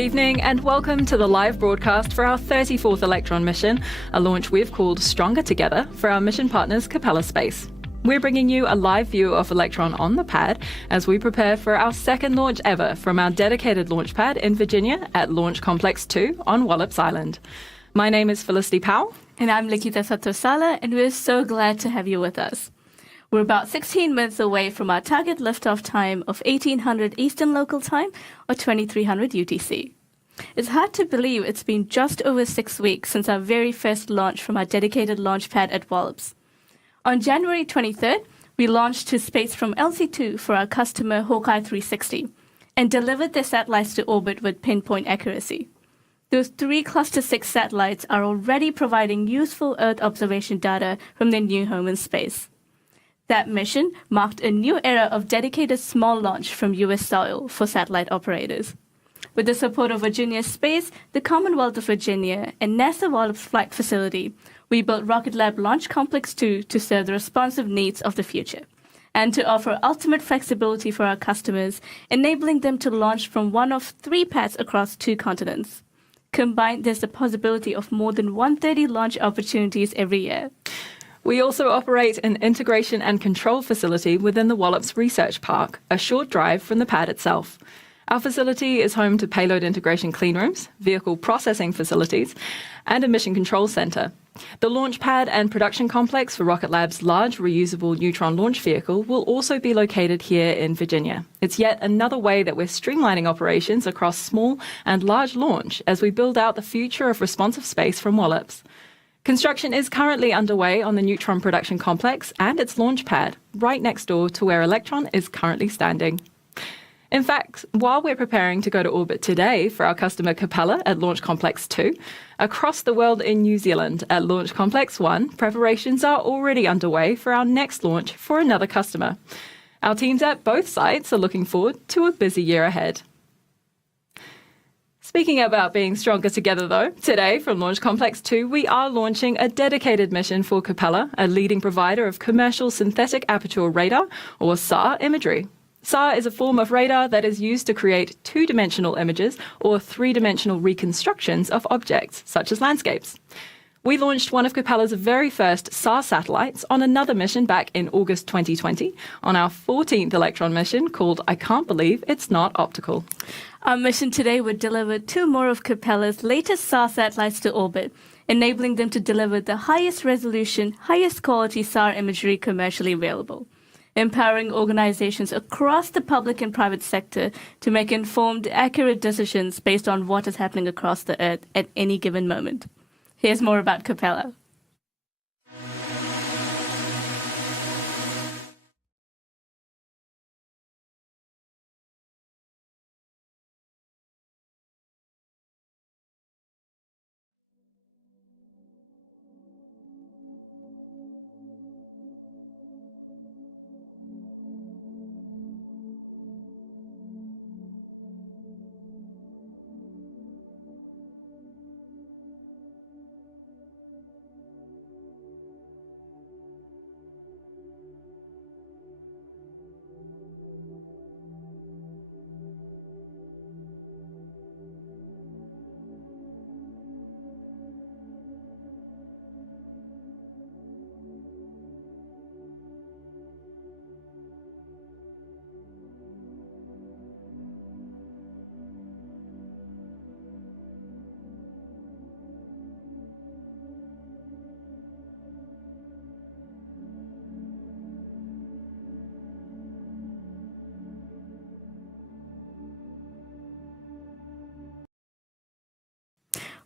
Evening and welcome to the live broadcast for our 34th Electron mission, a launch we've called Stronger Together for our mission partners Capella Space. We're bringing you a live view of Electron on the pad as we prepare for our second launch ever from our dedicated launch pad in Virginia at Launch Complex 2 on Wallops Island. My name is Felicity Powell. And I'm Likita Satosala, and we're so glad to have you with us. We're about 16 minutes away from our target liftoff time of 1800 Eastern Local Time or 2300 UTC. It's hard to believe it's been just over 6 weeks since our very first launch from our dedicated launch pad at Wallops. On January 23rd, we launched to space from LC2 for our customer Hawkeye 360 and delivered their satellites to orbit with pinpoint accuracy. Those 3 Cluster 6 satellites are already providing useful Earth observation data from their new home in space. That mission marked a new era of dedicated small launch from U.S. soil for satellite operators. With the support of Virginia Space, the Commonwealth of Virginia, and NASA Wallops Flight Facility, we built Rocket Lab Launch Complex 2 to serve the responsive needs of the future and to offer ultimate flexibility for our customers, enabling them to launch from one of 3 pads across 2 continents. Combined, there's the possibility of more than 130 launch opportunities every year. We also operate an integration and control facility within the Wallops Research Park, a short drive from the pad itself. Our facility is home to payload integration cleanrooms, vehicle processing facilities, and a mission control center. The launch pad and production complex for Rocket Lab's large reusable Neutron launch vehicle will also be located here in Virginia. It's yet another way that we're streamlining operations across small and large launch as we build out the future of responsive space from Wallops. Construction is currently underway on the Neutron production complex and its launch pad, right next door to where Electron is currently standing. In fact, while we're preparing to go to orbit today for our customer Capella at Launch Complex 2, across the world in New Zealand at Launch Complex 1, preparations are already underway for our next launch for another customer. Our teams at both sites are looking forward to a busy year ahead. Speaking about being stronger together, though, today from Launch Complex 2, we are launching a dedicated mission for Capella, a leading provider of commercial synthetic aperture radar, or SAR, imagery. SAR is a form of radar that is used to create 2-dimensional images or 3-dimensional reconstructions of objects, such as landscapes. We launched one of Capella's very first SAR satellites on another mission back in August 2020 on our 14th Electron mission called I Can't Believe It's Not Optical. Our mission today would deliver 2 more of Capella's latest SAR satellites to orbit, enabling them to deliver the highest resolution, highest quality SAR imagery commercially available, empowering organizations across the public and private sector to make informed, accurate decisions based on what is happening across the Earth at any given moment. Here's more about Capella.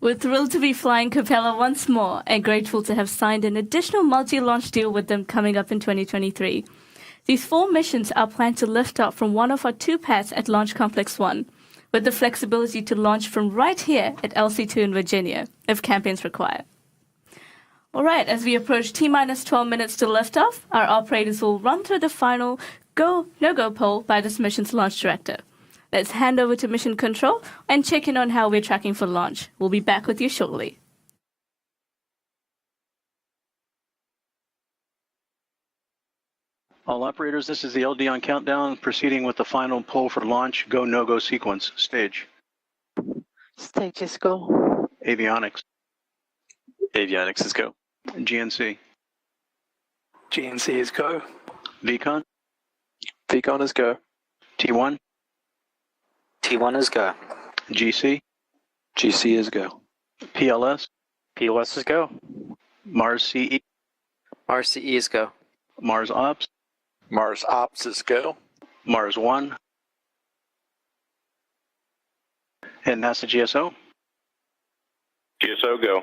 We're thrilled to be flying Capella once more and grateful to have signed an additional multi-launch deal with them coming up in 2023. These 4 missions are planned to lift up from one of our 2 pads at Launch Complex 1, with the flexibility to launch from right here at LC2 in Virginia, if campaigns require. All right, as we approach T-minus 12 minutes to liftoff, our operators will run through the final go, no-go poll by this mission's launch director. Let's hand over to Mission Control and check in on how we're tracking for launch. We'll be back with you shortly. All operators, this is the LD on countdown, proceeding with the final poll for launch, go, no-go sequence stage. Stages go. Avionics. Avionics is go. GNC. GNC is go. VCon. VCon is go. T1. T1 is go. GC. GC is go. PLS. PLS is go. Mars CE. RCE is go. Mars Ops. Mars Ops is go. Mars 1. And NASA GSO. GSO go.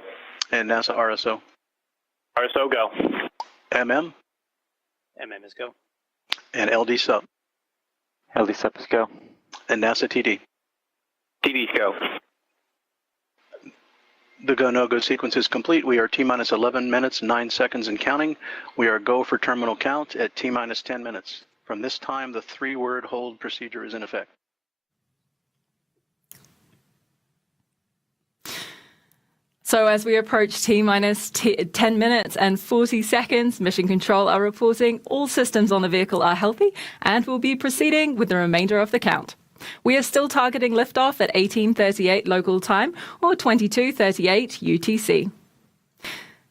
And NASA RSO. RSO go. MM. MM is go. And LD Sub. LD sub is go. And NASA TD. TD go. The go, no go sequence is complete. We are T-minus 11 minutes, 9 seconds and counting. We are go for terminal count at T-minus 10 minutes. From this time, the 3-word hold procedure is in effect. So as we approach T-minus 10 minutes and 40 seconds, Mission Control are reporting all systems on the vehicle are healthy and will be proceeding with the remainder of the count. We are still targeting liftoff at 18:38 local time or 22:38 UTC.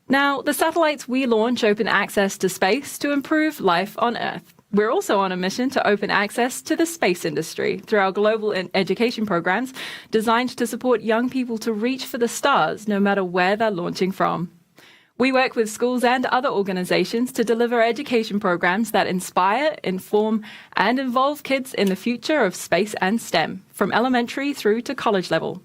Now, the satellites we launch open access to space to improve life on Earth. We're also on a mission to open access to the space industry through our global education programs designed to support young people to reach for the stars no matter where they're launching from. We work with schools and other organizations to deliver education programs that inspire, inform, and involve kids in the future of space and STEM, from elementary through to college level.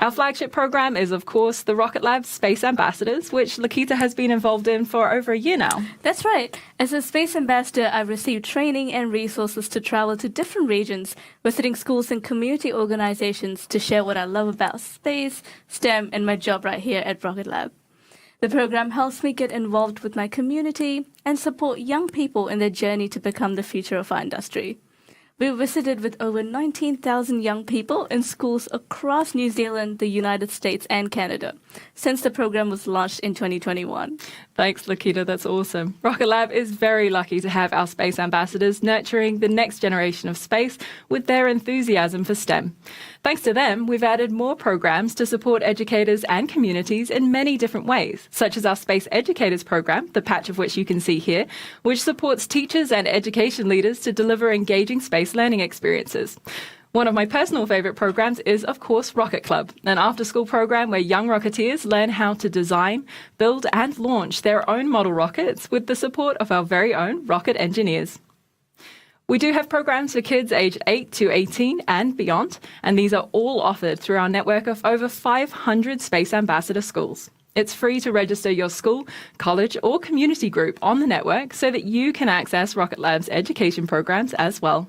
Our flagship program is, of course, the Rocket Lab Space Ambassadors, which Lakita has been involved in for over a year now. That's right. As a space ambassador, I've received training and resources to travel to different regions, visiting schools and community organizations to share what I love about space, STEM, and my job right here at Rocket Lab. The program helps me get involved with my community and support young people in their journey to become the future of our industry. We visited with over 19,000 young people in schools across New Zealand, the United States, and Canada since the program was launched in 2021. Thanks, Lakita. That's awesome. Rocket Lab is very lucky to have our space ambassadors nurturing the next generation of space with their enthusiasm for STEM. Thanks to them, we've added more programs to support educators and communities in many different ways, such as our Space Educators program, the patch of which you can see here, which supports teachers and education leaders to deliver engaging space learning experiences. One of my personal favourite programs is, of course, Rocket Club, an after-school program where young Rocketeers learn how to design, build and launch their own model rockets with the support of our very own rocket engineers. We do have programs for kids aged 8 to 18 and beyond, and these are all offered through our network of over 500 Space Ambassador schools. It's free to register your school, college or community group on the network so that you can access Rocket Lab's education programs as well.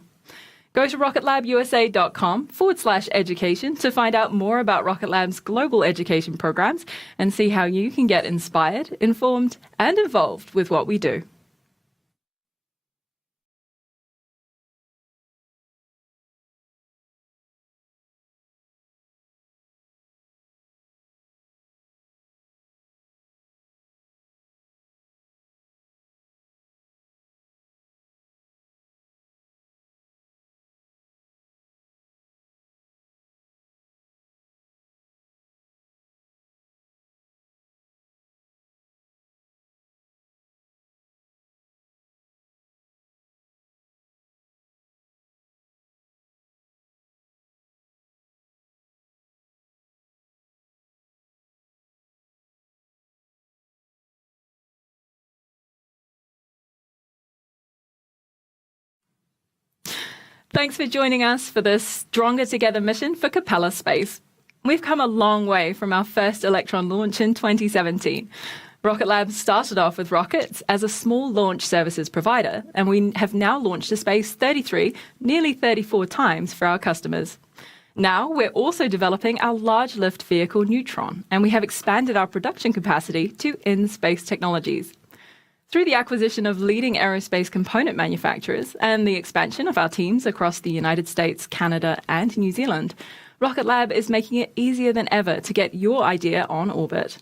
Go to rocketlabusa.com/education to find out more about Rocket Lab's global education programs and see how you can get inspired, informed and involved with what we do. Thanks for joining us for this Stronger Together mission for Capella Space. We've come a long way from our first Electron launch in 2017. Rocket Lab started off with rockets as a small launch services provider, and we have now launched to space 33, nearly 34 times for our customers. Now we're also developing our large lift vehicle Neutron, and we have expanded our production capacity to in-space technologies. Through the acquisition of leading aerospace component manufacturers and the expansion of our teams across the United States, Canada, and New Zealand, Rocket Lab is making it easier than ever to get your idea on orbit.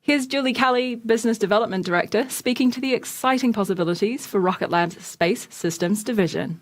Here's Julie Kelly, Business Development Director, speaking to the exciting possibilities for Rocket Lab's Space Systems division.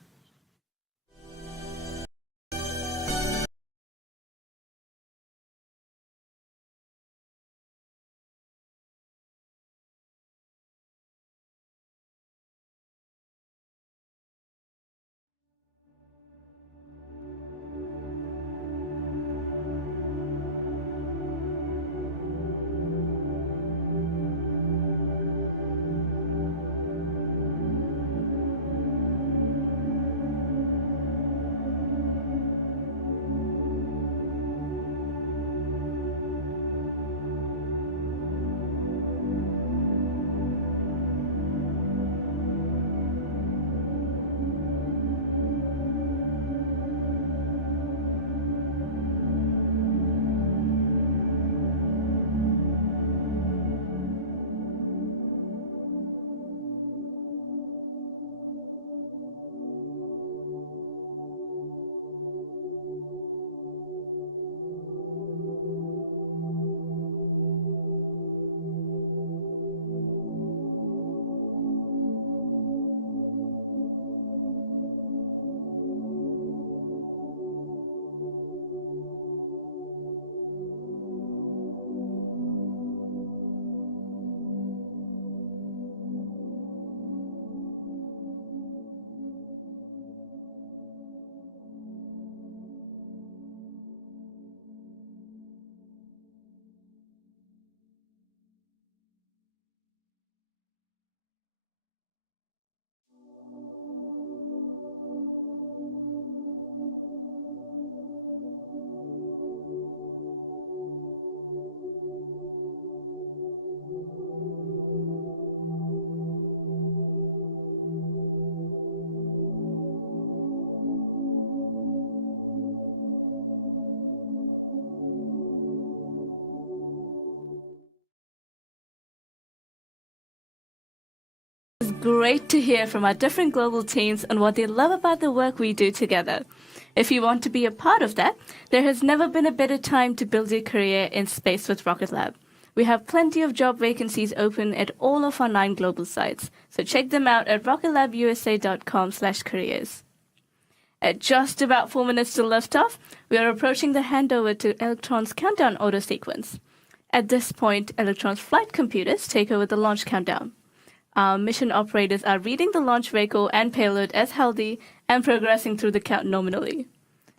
It's great to hear from our different global teams on what they love about the work we do together. If you want to be a part of that, there has never been a better time to build your career in space with Rocket Lab. We have plenty of job vacancies open at all of our 9 global sites, so check them out at rocketlabusa.com/careers. At just about 4 minutes to liftoff, we are approaching the handover to Electron's countdown auto sequence. At this point, Electron's flight computers take over the launch countdown. Our mission operators are reading the launch vehicle and payload as healthy and progressing through the count nominally.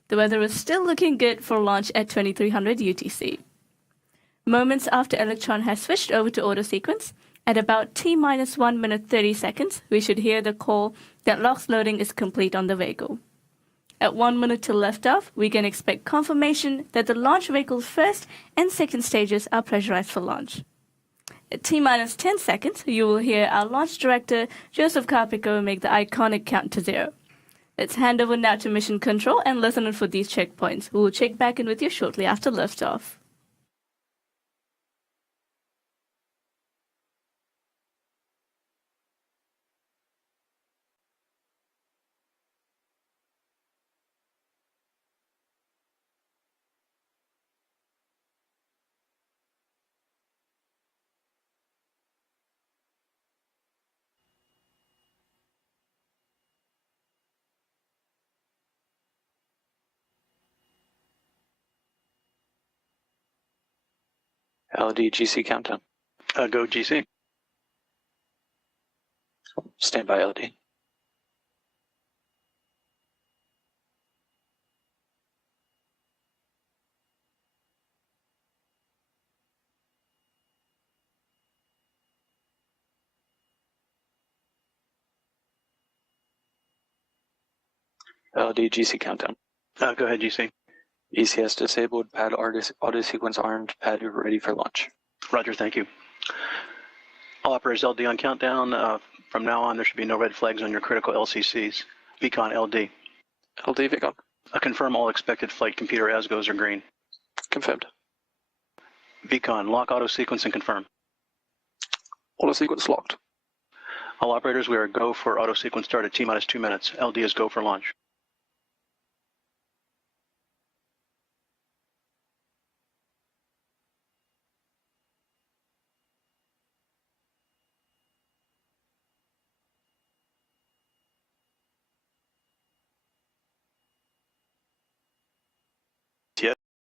The weather is still looking good for launch at 2300 UTC. Moments after Electron has switched over to auto sequence, at about T-1 minute 30 seconds, we should hear the call that LOX loading is complete on the vehicle. At 1 minute to liftoff, we can expect confirmation that the launch vehicle's first and second stages are pressurized for launch. At T-10 seconds, you will hear our launch director, Joseph Carpico, make the iconic count to 0. Let's hand over now to Mission Control and listen in for these checkpoints. We will check back in with you shortly after liftoff. LD GC countdown. Go GC. Stand by LD. LD GC countdown. Go ahead, GC. ECS disabled, pad auto sequence armed, pad ready for launch. Roger, thank you. All operators LD on countdown. From now on, there should be no red flags on your critical LCCs. Beacon LD. LD Vicon. Confirm all expected flight computer ASGOs are green. Confirmed. Beacon, lock auto sequence and confirm. Auto sequence locked. All operators, we are go for auto sequence start at T-2 minutes. LD is go for launch.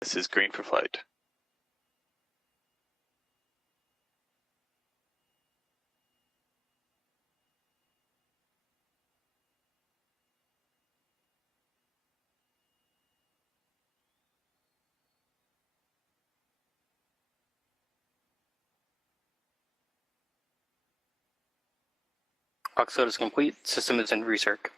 This is green for flight. Oxload is complete. System is in recirc.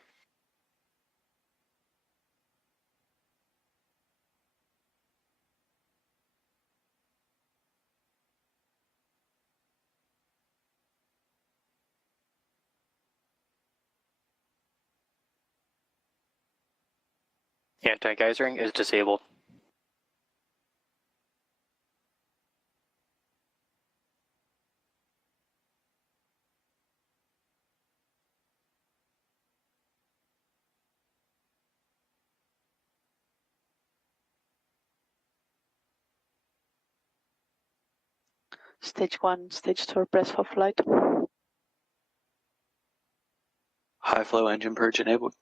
Anti-geysering is disabled. Stage 1, Stage 2 press for flight. High flow engine purge enabled.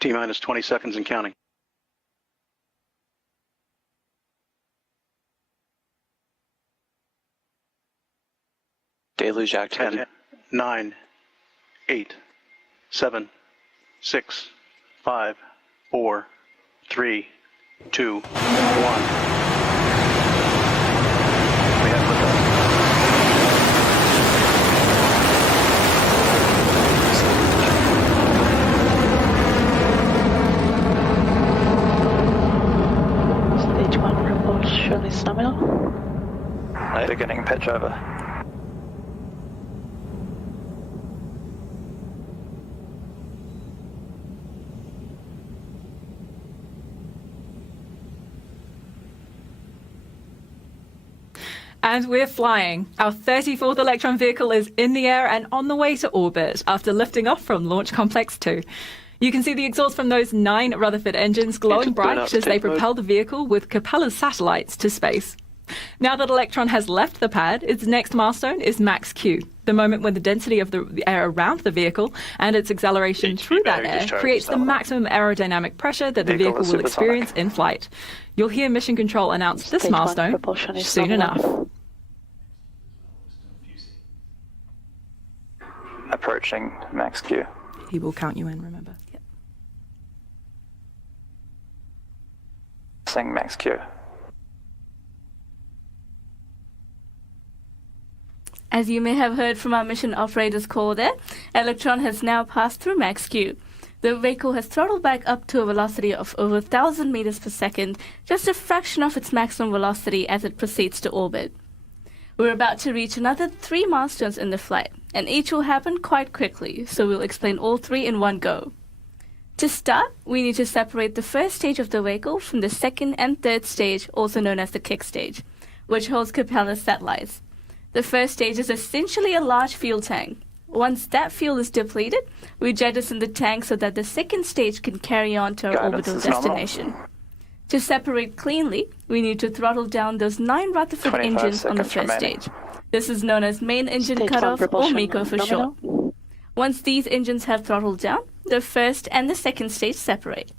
T-minus 20 seconds and counting. Deluge activity. 10, 9, 8, 7, 6, 5, 4, 3, 2, 1. We have liftoff. Stage 1 propulsion. propulsion is nominal. Beginning pitch over. And we're flying. Our 34th Electron vehicle is in the air and on the way to orbit after lifting off from Launch Complex 2. You can see the exhaust from those 9 Rutherford engines glowing bright as they propel the vehicle with Capella's satellites to space. Now that Electron has left the pad, its next milestone is max Q, the moment when the density of the air around the vehicle and its acceleration through that air creates the maximum aerodynamic pressure that the vehicle will experience in flight. You'll hear Mission Control announce this milestone soon enough. Approaching max Q. He will count you in, remember. Yep. Saying max Q. As you may have heard from our mission operator's call there, Electron has now passed through max Q. The vehicle has throttled back up to a velocity of over 1,000 meters per second, just a fraction of its maximum velocity as it proceeds to orbit. We're about to reach another 3 milestones in the flight, and each will happen quite quickly, so we'll explain all 3 in one go. To start, we need to separate the first stage of the vehicle from the second and third stage, also known as the kick stage, which holds Capella's satellites. The first stage is essentially a large fuel tank. Once that fuel is depleted, we jettison the tank so that the second stage can carry on to our orbital destination. To separate cleanly, we need to throttle down those 9 Rutherford engines on the first stage. This is known as main engine cutoff, or MECO for short. Once these engines have throttled down, the first and the second stage separate.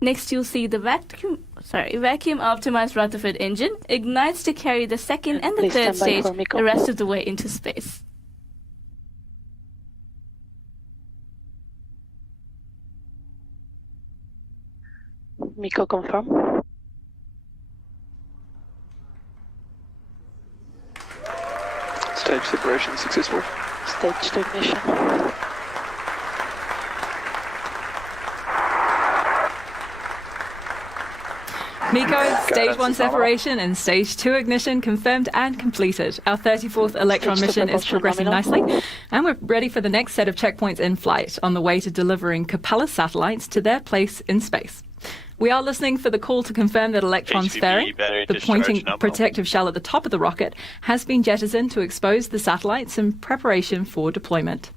Next, you'll see the vacuum-optimized Rutherford engine ignites to carry the second and the third stage the rest of the way into space. MECO confirm. Stage separation successful. Stage to ignition. MECO, Stage 1 separation and Stage 2 ignition confirmed and completed. Our 34th Electron mission is progressing nicely, and we're ready for the next set of checkpoints in flight on the way to delivering Capella satellites to their place in space. We are listening for the call to confirm that Electron's fairing, the pointing protective shell at the top of the rocket, has been jettisoned to expose the satellites in preparation for deployment.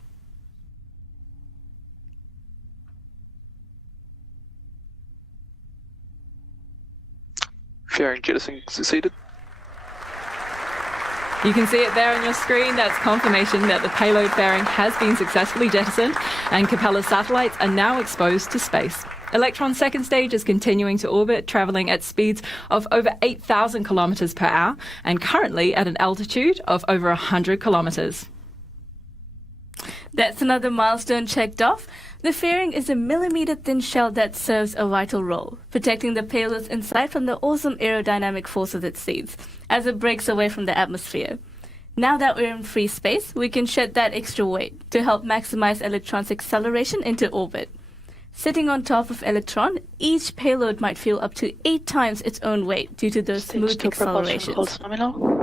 Fairing jettison succeeded. You can see it there on your screen. That's confirmation that the payload fairing has been successfully jettisoned and Capella's satellites are now exposed to space. Electron's second stage is continuing to orbit, travelling at speeds of over 8,000 kilometres per hour and currently at an altitude of over 100 kilometres. That's another milestone checked off. The fairing is a millimeter-thin shell that serves a vital role, protecting the payloads inside from the awesome aerodynamic forces it sees as it breaks away from the atmosphere. Now that we're in free space, we can shed that extra weight to help maximize Electron's acceleration into orbit. Sitting on top of Electron, each payload might feel up to 8 times its own weight due to those smooth accelerations.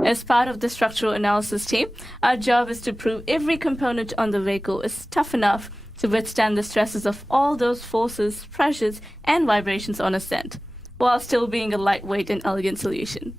As part of the structural analysis team, our job is to prove every component on the vehicle is tough enough to withstand the stresses of all those forces, pressures, and vibrations on ascent, while still being a lightweight and elegant solution.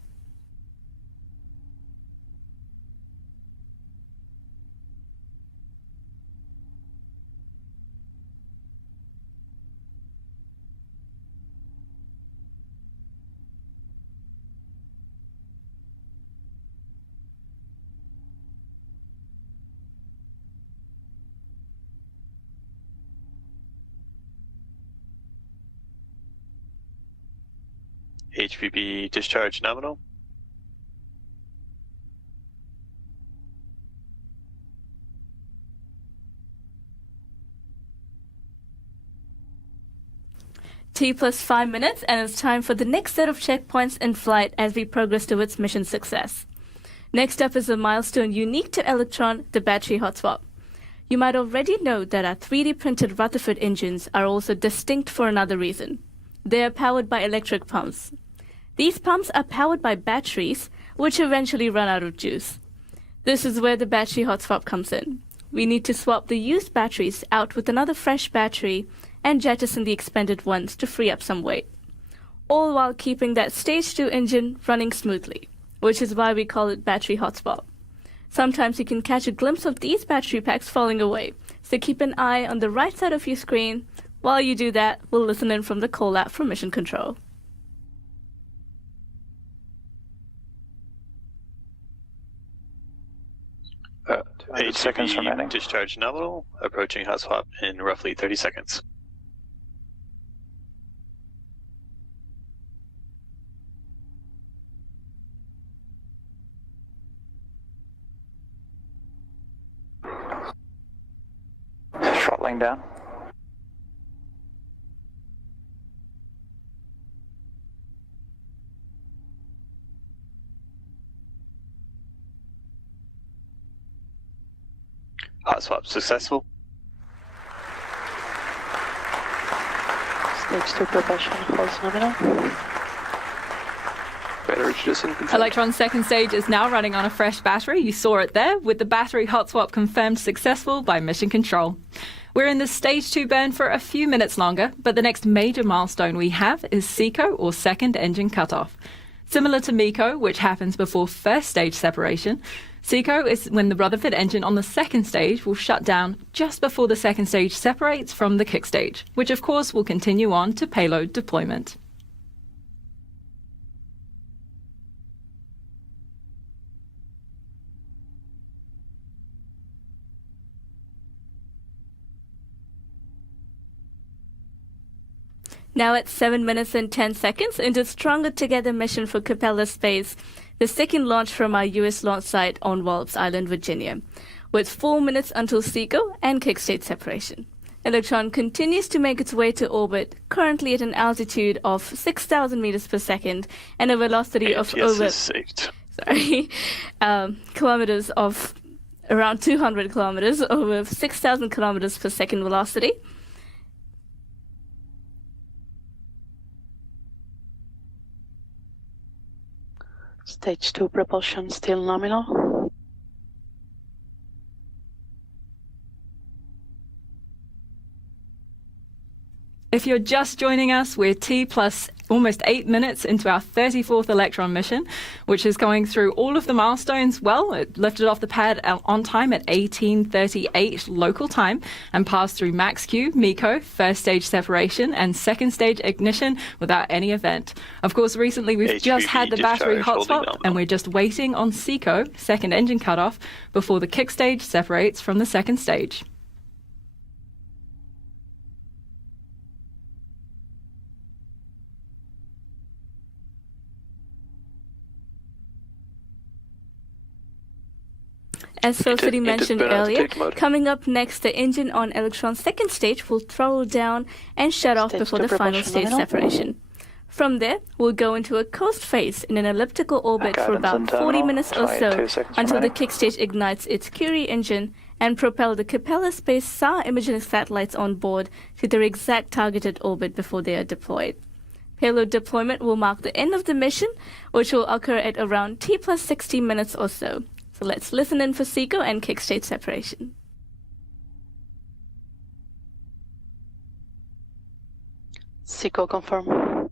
HVP discharge nominal. T plus 5 minutes, and it's time for the next set of checkpoints in flight as we progress towards mission success. Next up is a milestone unique to Electron, the battery hot swap. You might already know that our 3D printed Rutherford engines are also distinct for another reason. They are powered by electric pumps. These pumps are powered by batteries, which eventually run out of juice. This is where the battery hot swap comes in. We need to swap the used batteries out with another fresh battery and jettison the expended ones to free up some weight, all while keeping that stage 2 engine running smoothly, which is why we call it battery hot swap. Sometimes you can catch a glimpse of these battery packs falling away, so keep an eye on the right side of your screen. While you do that, we'll listen in from the call out from Mission Control. 8 seconds remaining. Discharge nominal, approaching hot swap in roughly 30 seconds. Throttling down. Hot swap successful. Stage 2 propulsion holds nominal. Battery jettison confirmed. Electron's second stage is now running on a fresh battery. You saw it there, with the battery hot swap confirmed successful by Mission Control. We're in the stage 2 burn for a few minutes longer, but the next major milestone we have is SECO, or second engine cutoff. Similar to MECO, which happens before first stage separation, SECO is when the Rutherford engine on the second stage will shut down just before the second stage separates from the kick stage, which of course will continue on to payload deployment. Now at 7 minutes and 10 seconds into Stronger Together mission for Capella Space, the second launch from our US launch site on Wallops Island, Virginia, with 4 minutes until SECO and kick-stage separation. Electron continues to make its way to orbit, currently at an altitude of 6,000 meters per second and a velocity of over kilometers of around 200 kilometers over 6,000 kilometers per second velocity. Stage 2 propulsion still nominal. If you're just joining us, we're T plus almost 8 minutes into our 34th Electron mission, which is going through all of the milestones well. It lifted off the pad on time at 18:38 local time and passed through max Q, MECO, first stage separation, and second stage ignition without any event. Of course, recently we've just had the battery hot swap, and we're just waiting on SECO, second engine cutoff, before the kick stage separates from the second stage. As Sophie mentioned earlier, coming up next, the engine on Electron's second stage will throttle down and shut off before the final stage separation. From there, we'll go into a coast phase in an elliptical orbit for about 40 minutes or so until the kick stage ignites its Curie engine and propel the Capella Space SAR imaging satellites on board to their exact targeted orbit before they are deployed. Payload deployment will mark the end of the mission, which will occur at around T plus 60 minutes or so. So let's listen in for SECO and kick stage separation. SECO confirmed.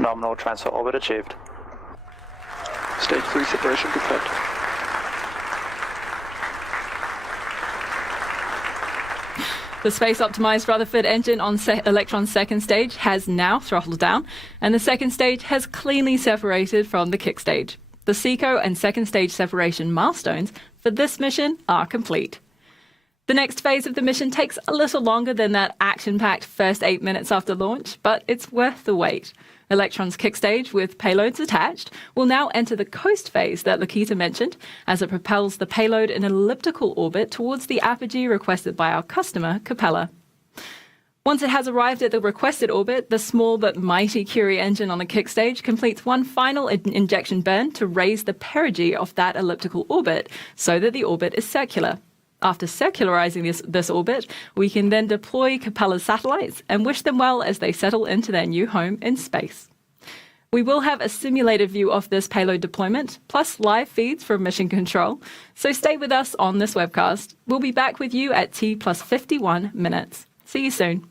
Nominal transfer orbit achieved. Stage 3 separation confirmed. The space-optimized Rutherford engine on Electron's second stage has now throttled down, and the second stage has cleanly separated from the kick stage. The SECO and second stage separation milestones for this mission are complete. The next phase of the mission takes a little longer than that action-packed first 8 minutes after launch, but it's worth the wait. Electron's kick stage, with payloads attached, will now enter the coast phase that Lakita mentioned, as it propels the payload in an elliptical orbit towards the apogee requested by our customer, Capella. Once it has arrived at the requested orbit, the small but mighty Curie engine on the kick stage completes one final injection burn to raise the perigee of that elliptical orbit so that the orbit is circular. After circularizing this orbit, we can then deploy Capella's satellites and wish them well as they settle into their new home in space. We will have a simulated view of this payload deployment, plus live feeds from Mission Control, so stay with us on this webcast. We'll be back with you at T+51 minutes. See you soon.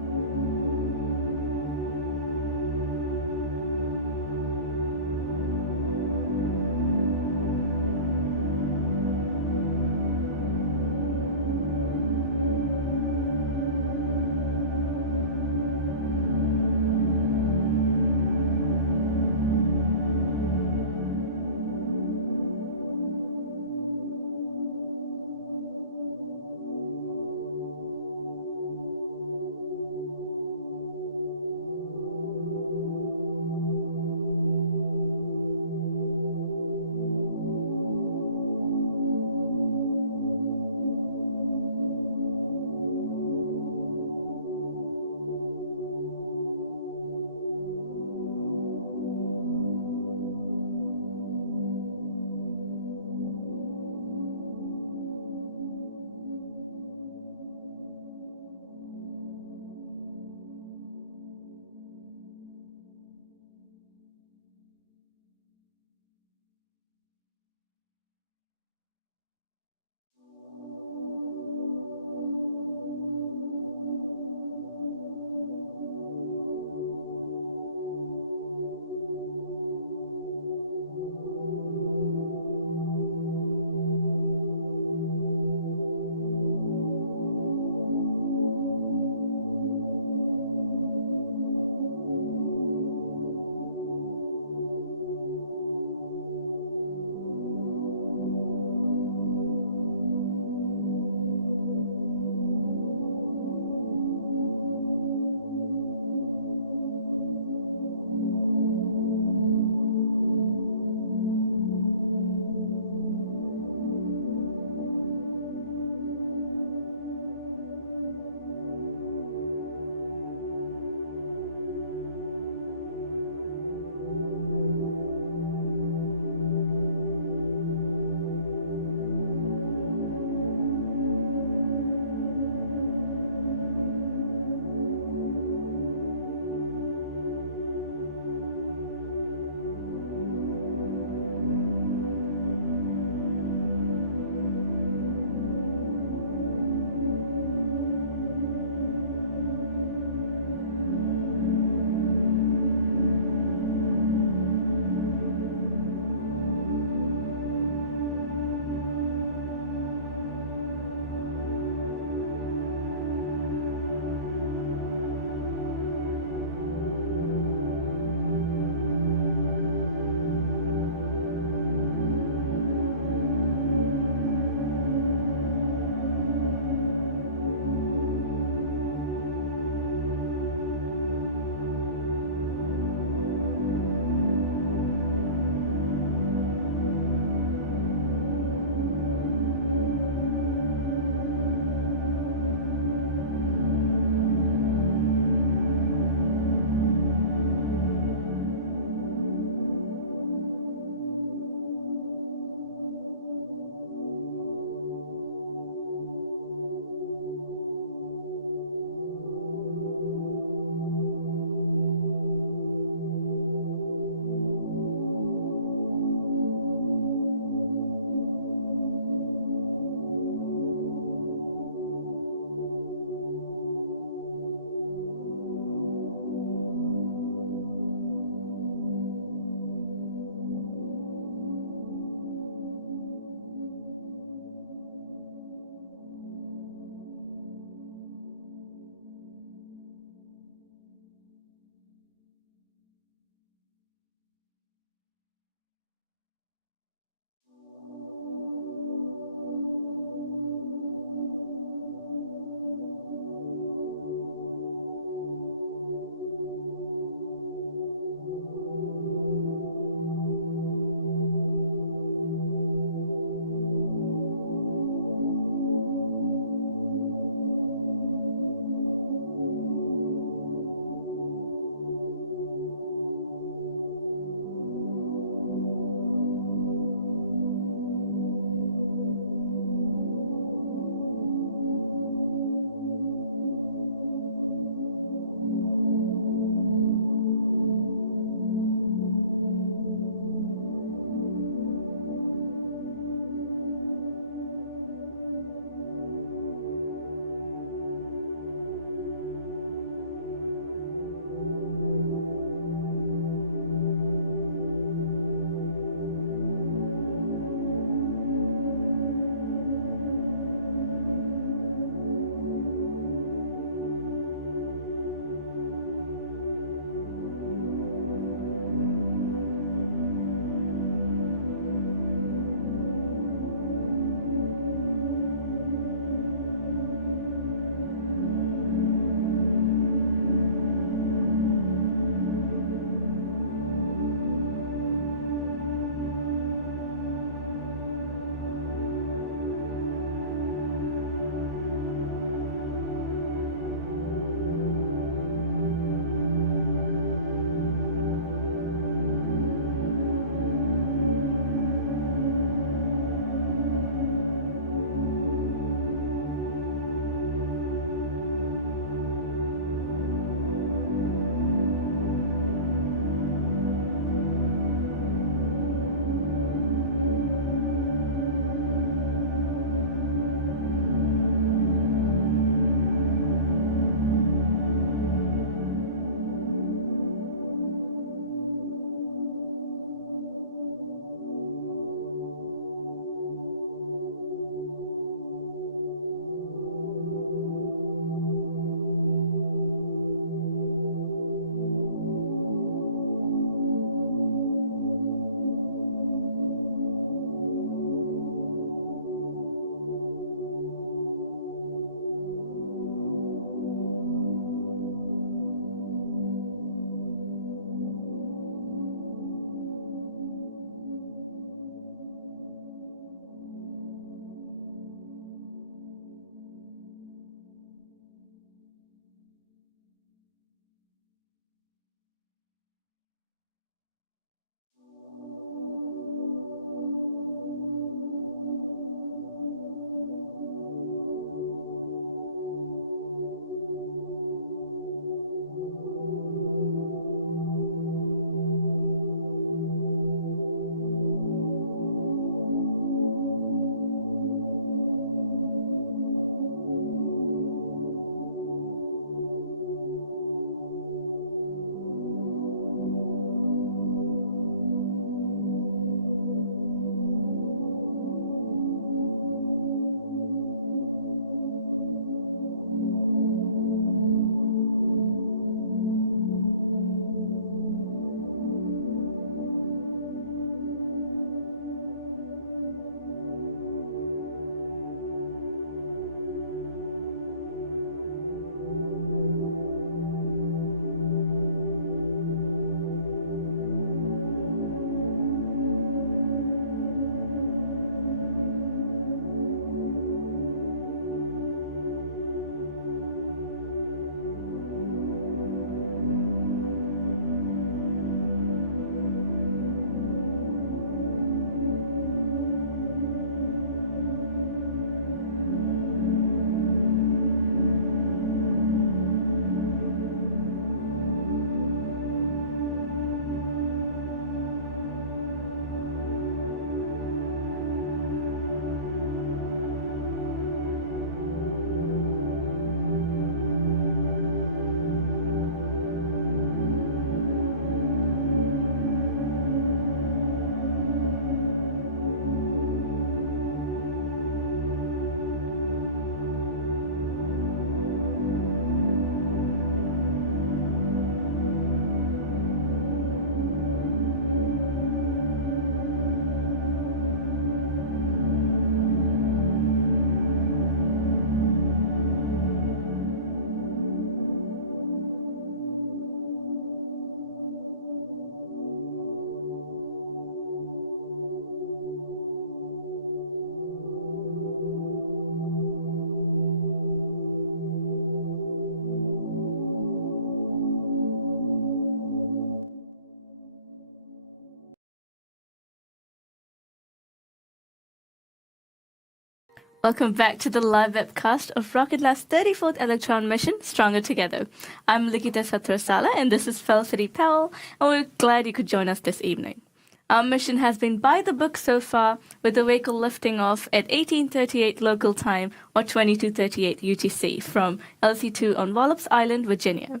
Welcome back to the live webcast of Rocket Lab's 34th Electron mission, Stronger Together. I'm Likita Satrasala, and this is Felicity Powell, and we're glad you could join us this evening. Our mission has been by the book so far, with the vehicle lifting off at 18:38 local time or 22:38 UTC from LC-2 on Wallops Island, Virginia.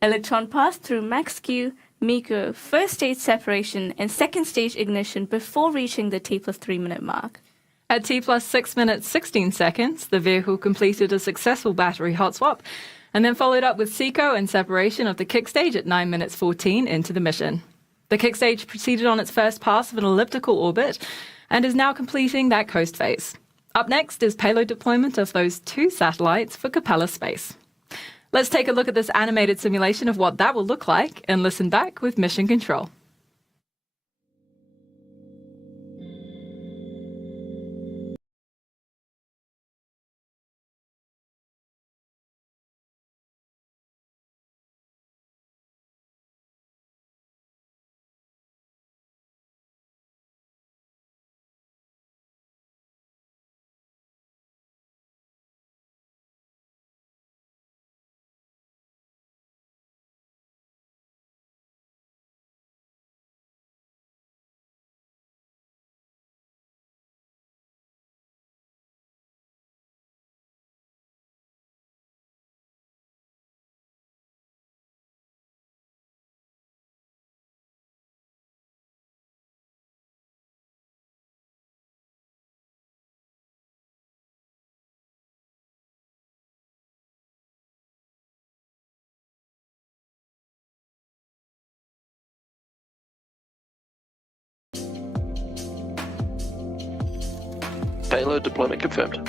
Electron passed through max Q, MECO, first stage separation, and second stage ignition before reaching the T plus 3 minute mark. At T plus 6 minutes 16 seconds, the vehicle completed a successful battery hot swap and then followed up with SECO and separation of the kick stage at 9 minutes 14 into the mission. The kick stage proceeded on its first pass of an elliptical orbit and is now completing that coast phase. Up next is payload deployment of those 2 satellites for Capella Space. Let's take a look at this animated simulation of what that will look like and listen back with Mission Control. Payload deployment confirmed.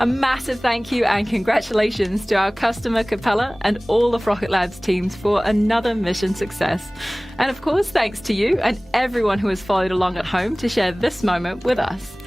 A massive thank you and congratulations to our customer Capella and all of Rocket Lab's teams for another mission success. And of course, thanks to you and everyone who has followed along at home to share this moment with us.